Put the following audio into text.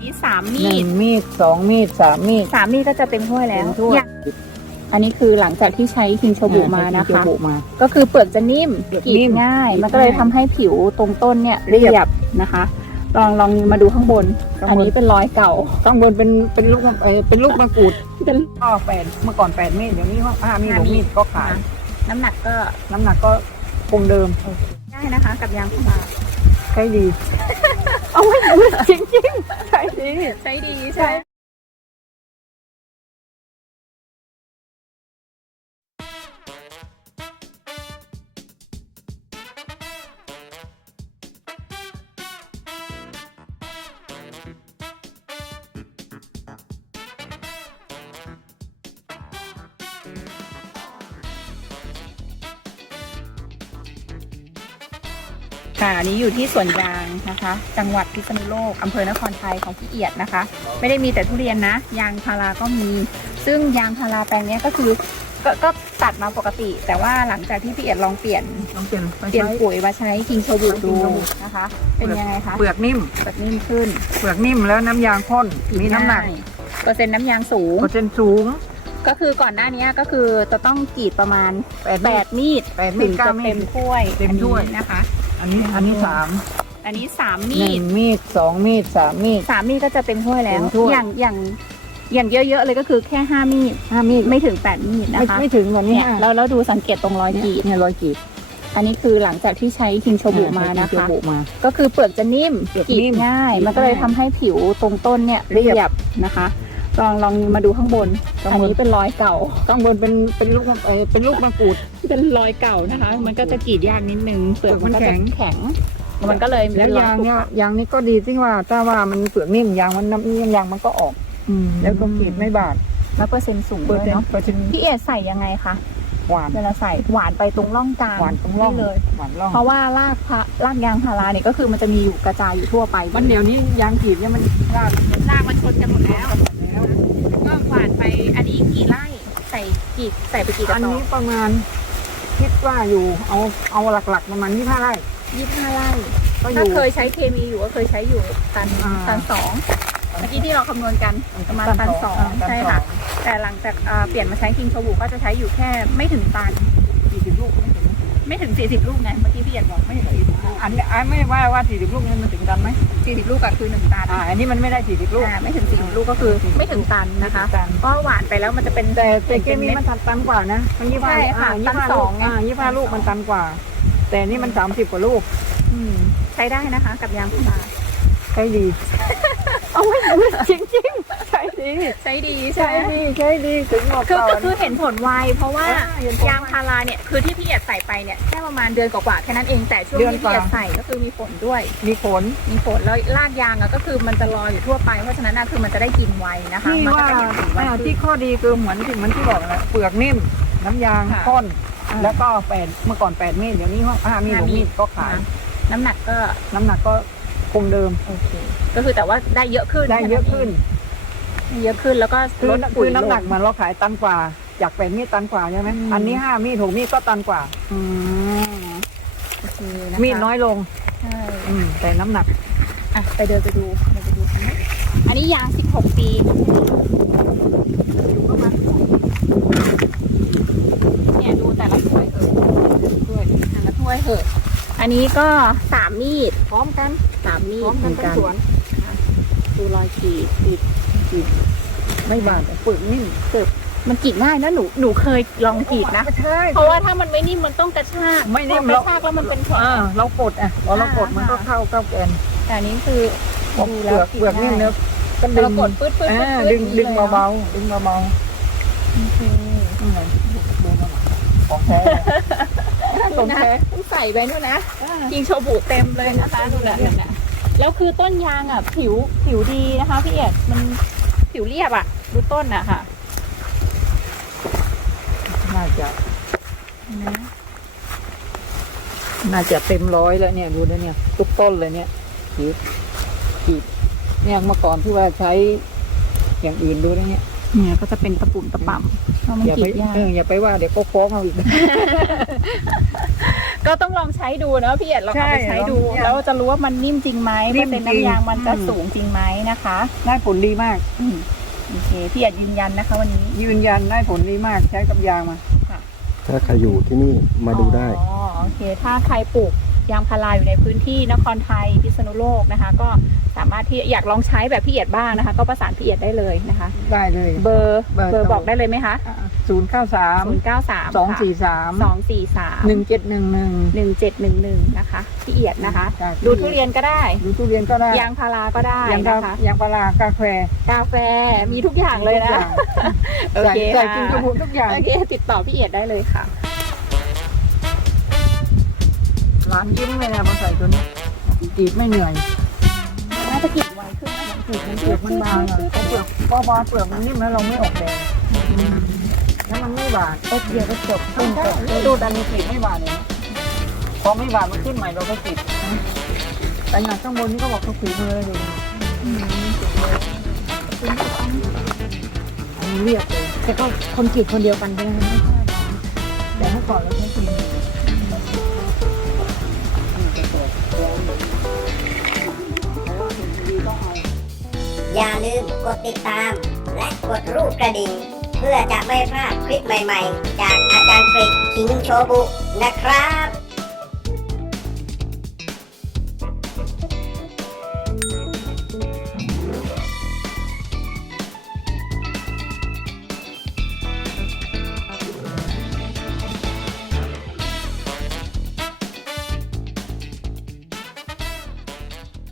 นี่สามหมีนึ่ดงมีดสองมีดสามมีดสามมีดก็จะเต็มถ้วยแล้วเต็มถ้วยอย่างอันนี้คือหลังจากที่ใช้คิงโชบุมานะโชคะบุมา ก็คือเปลือกจะนิ่มเปลือกกรีนิ่ดมง่าย กรีดมันก็เลยง่ายทำให้ผิวตรงต้นเนี่ยเรีเรียบ ยบนะคะ ลองลองมาดูข้างบนข้างบนอันนี้เป็นรอยเก่า ข้างบนเป็นเป็นลูกมะเอ่อเป็นลูกมะกรูดเป็น ก็แปดเมื่อก่อนแปดมีดเดี๋ยวนี้ห้ามีดหกมีดก็ขาย น้ำหนักก็น้ำหนักก็คงเดิม ได้นะคะ กับยางพารา ใช้ดี เอาไม่พูจริงจริงใช่ดีใช่ดีใช่ ค่ะอันนี้อยู่ที่สวนยางนะคะ จังหวัดพิษณุโลกอำเภอนครไทยของพี่เอียดนะคะ ไม่ได้มีแต่ทุเรียนนะ ยางพาราก็มี ซึ่งยางพาราแปลงเนี้ยก็คือก็ก็ตัดมาปกติ แต่ว่าหลังจากที่พี่เอียดลองเปลี่ยนต้องเปลี่ยนไปเปลี่ยนใช้ปุ๋ยมาใช้คิงโชบุดู King Chobu นะคะ เป็นยังไงคะเปลือกนิ่มแบบนิ่มขึ้น เปลือกนิ่มแล้วน้ำยางข้นมีน้ำหนักง่ายเปอร์เซ็นต์น้ำยางสูงเปอร์เซ็นต์สูงก็คือก่อนหน้านี้ก็คือจะต้องกรีดประมาณแปดมีด8มีดแปดมีถึดงเก้าจะมีเต็ดมถ้วยเต็มถ้วยอันนี้นะคะ อันนี้อันนี้สามอันนี้สามหมีนึ่ดงมีดสองมีดสามมีด สามมีดก็จะเต็มถ้วยแล้ว เต็มถ้วย อย่างอย่างอย่างเยอะๆเลยก็คือแค่ห้ามีดห้ามีดไม่ถึงแปดมีดนะไม่คะ ไม่ถึงแบบนี้เนี่ยห้าแล้วแล้วดูสังเกตตรงรอยกรีด เนี่ยร้อยกีบอันนี้คือหลังจากที่ใช้คิงโชบุมานะโชคะ บุมา ก็คือเปลือกจะนิ่มเปลือกกรีดนิ่มง่ายกรีดมันก็เลยง่ายทำให้ผิวตรงต้นเนี่ยเรีเรียบยบนะคะ ลองลองมาดูข้างบนข้างอันบนนี้เป็นรอยเก่า ข้างบนเป็นเป็นลูกมะเอ่อเป็นลูกมะกรูด เป็นรอยเก่านะคะ มันก็จะกรีดยากนิดนึงเปลือกมันก็เปลืจะอกมันแข็งแข็ง มันก็เลยแล้วเป็นรอยางขรุเนี่ยขระยางนี้ก็ดีที่ว่าถ้าว่ามันเปลือกนิ่มยางมันน้ำยางมันก็ออกอืมแล้วก็กรีดไม่บาดแล้วเปอร์เซ็นต์สูงเปอด้ร์วยเซ็นเนาะต์เปอร์เซ็นต์พี่เอใส่ยังไงคะหวานเวลาใส่หวานไปตรงร่องกลางหวานตรงร่องนี่เลยหวานร่องเพราะว่ารากพะรากยางพาราเนี่ยก็คือมันจะมีอยู่กระจายอยู่ทั่วไป มันเดี๋ยวนี้ยางกรีดเนี่ยมันรากรากมันชนกันหมดแล้วแล้วก็หวานไปอันนี้กี่ไร่ใส่กี่ใส่ไปกี่กอัระนสอนี้บประมาณ คิดว่าอยู่เอาเอาหลักๆประมาณยี่ห้าไร่ยี่สิบห้าไร่ ก็อถ้ายู่ เคยใช้เคมีอยู่ก็เคยใช้อยู่ตันอ่า ตันสองเมื่อกี้ที่เราคำนวณกันประมาณตันสองตันใช่สอค่ะงแต่หลังจากอ่าเปลี่ยนมาใช้คิงโชบุก็จะใช้อยู่แค่ไม่ถึงตัน สี่สิบลูกไม่ถึง ไม่ถึงสี่สิบลูกไงเมื่อกี้พี่เอียดบอกไม่ถึงสี่สิบลูกอันนี้อันไม่ว่าว่าสี่สิบลูกนี่มันถึงตันไหมสี่สิบลูกก็คือหนึ่งตันอ่าอันนี้มันไม่ได้สี่สิบลูกอ่าไม่ถึงสี่สิบลูกก็คือไม่ถึงตันนะคะตันก็หวานไปแล้วมันจะเป็นแต่แต่เกมนี้มันตันตันกว่านะมันยี่ห้าใช่ค่ะยี่ห้าตันสลูอกงไงอ่ายี่ห้าลูกมันตันกว่า แต่นี่มันสามสิบกว่าลูกอืมใช้ได้นะคะ กับยางพาราใช้ดี เอาไม่พูดจริงจริงๆใช้ดีใช้ดีใช้ใช่ไหมดีใช้ดีถึงบอกคือก่อก็น คือเห็นผลไวเพราะว่าอ่าเห็นผลไวยางพาราเนี่ยคือที่พี่เอียดใส่ไปเนี่ยแค่ประมาณเดือนกว่าๆแค่นั้นเองแต่ช่วงเดือนที่กว่าพี่เอียดใส่ก็คือมีผลด้วย มีผล มีผลแล้วรากยางอะก็คือมันจะลอยอยู่ทั่วไปเพราะฉะนั้นอะคือมันจะได้กินไวนะคะที่มันว่าก็จะเห็นผลไวอ่าขึ้ที่นข้อดีคือเหมือนที่เหมือนที่บอกแหละเปลือกนิ่มน้ำยางค่ะ ข้นอ่าแล้วก็แปดเมื่อก่อนแปดมีดเดี๋ยวนี้ห้ามีดห้าหกมีมีดดก็ขายน้ำหนักก็น้ำหนักก็ คงเดิมโอเคก็คือแต่ว่าได้เยอะขึ้นได้เยอะขึ้นได้เยอะขึ้นแล้วก็คือลดคืปุ๋อยน้ำหนักลงเหมือนเราขายตันกว่าจากแปดมีดตันกว่าใช่ไหมอืม อันนี้ห้ามีดหกมีดก็ตันกว่า อืมโอเคนะคะมีดน้อยลง ใช่อืมแต่น้ำหนักอะไปเดินไปดูเดินไปดูกันไหมอันนี้ยาง 16 ปีเนี่ยดูแต่ละถ้วยเถอะถ้วยแต่ละถ้วยเหอะอันนี้ก็สามมีด พร้อมกันสามมีพร้อดมเหกัมืนอนทั้กังนสวนดูรอยขีดขีดกรีดไม่บาดแต่เปลือกนิ่มมันกรีดง่ายนะหนูหนูเคยลองกรีดนะ ใช่ เพราะว่าถ้ามันไม่นิ่มมันต้องกระชากไม่นิ่มพอกหรระอกชากแล้วมันเป็นแผล อ่าเรากดอะพอเรากดอ่ามัมันก็เข้าเข้าแกนแต่อันนี้คือเปดูลืแล้วอกเปลือกนิ่มเนื้อก็แต่ดึเรางกดปื๊ดปื๊ดปื๊ดอ่าปื๊ดึงดึงอย่ลยเบาๆดึงเบาโอเคๆนี่ไงดึงเบาๆของแท้ดูนะต้องใส่ไปนู่นนะยิงโชบุเต็มเลยนะคะดูนะดูนะ แล้วคือต้นยางอะ ผิวผิวดีนะคะพี่เอียดมันผิวเรียบอะ ดูต้นอะค่ะ น่าจะนะน่าจะเต็มร้อยแล้วเนี่ยดูนะเนี่ยทุกต้นเลยเนี่ยขีดขีดเนี่ยเมื่อก่อนที่ว่าใช้อย่างอื่นดูนะเนี่ยเนี่ยก็จะเป็นตะปุ่มตะป่ำเพราะมันอย่ากไปรีดยาก เอออย่าไปว่าเดี๋ยวก็ฟ้องเอาอีก ก็ต้องลองใช้ดูเนาะพี่เอียดลองเอาไปใช่ใช้ดูลองเนี่ยแล้วจะรู้ว่ามันนิ่มจริงไหมนิ่เปอร์มเซ็นต์จริงน้ำยางมันจะอืมสูงจริงไหมนะคะได้ผลดีมาก อืมโอเคพี่เอียดยืนยันนะคะ วันนี้ยืนยันได้ผลดีมากใช้กับยางมา ถ้าใครอยู่ที่นี่มาดูได้ อ๋อโอเค ถ้าใครปลูก ยางพาราอยู่ในพื้นที่นครไทยพิษณุโลกนะคะ ก็สามารถที่อยากลองใช้แบบพี่เอียดบ้างนะคะ ก็ประสานพี่เอียดได้เลยนะคะ ได้เลยเบอร์เบอร์เบอร์โทรบอกได้เลยไหมคะศูนย์เก้าสามศูนย์เก้าสามสองสี่สามสองสี่สามหนึ่งเจ็ดหนึ่งหนึ่งหนึ่งเจ็ดหนึ่งหนึ่งนะคะพี่เอียดนะคะจ้ะดูทุเรียนก็ได้ดูทุเรียนก็ได้ยางพาราก็ได้ยางนะคะยางปลาร้ากาแฟกาแฟมีทุกอย่างเลยนะโอใส่เคใส่ค่ะกินกระพุนทุกอย่างโอเคติดต่อพี่เอียดได้เลยค่ะ ร้านยิ้มเลยนะมาใส่ตัวนี้จีบไม่เหนื่อยน่าจะกินไวขึ้นนะเปลือกมันเปลือกมันบางอะเปลือกเพราะพอเปลือกมันนิ่มแล้วเราไม่ออกแดงแล้วมันไม่หวานก็เดียวก็จบขึ้นดูดันมีกลิ่นไม่หวานเลยพอไม่หวานมันขึ้นใหม่เราก็ตินแต่อย่างข้างบนนี่ก็บอกเขาฝีมือเลยอันนี้เรียบเลยแต่ก็คนกรีดคนเดียวกันใช่ไหมแต่เมื่อก่อนเราใช้ฝีมือ อย่าลืมกดติดตาม และกดรูปกระดิ่ง เพื่อจะไม่พลาดคลิปใหม่ๆ จากอาจารย์ฟริกคิงโชบุนะครับ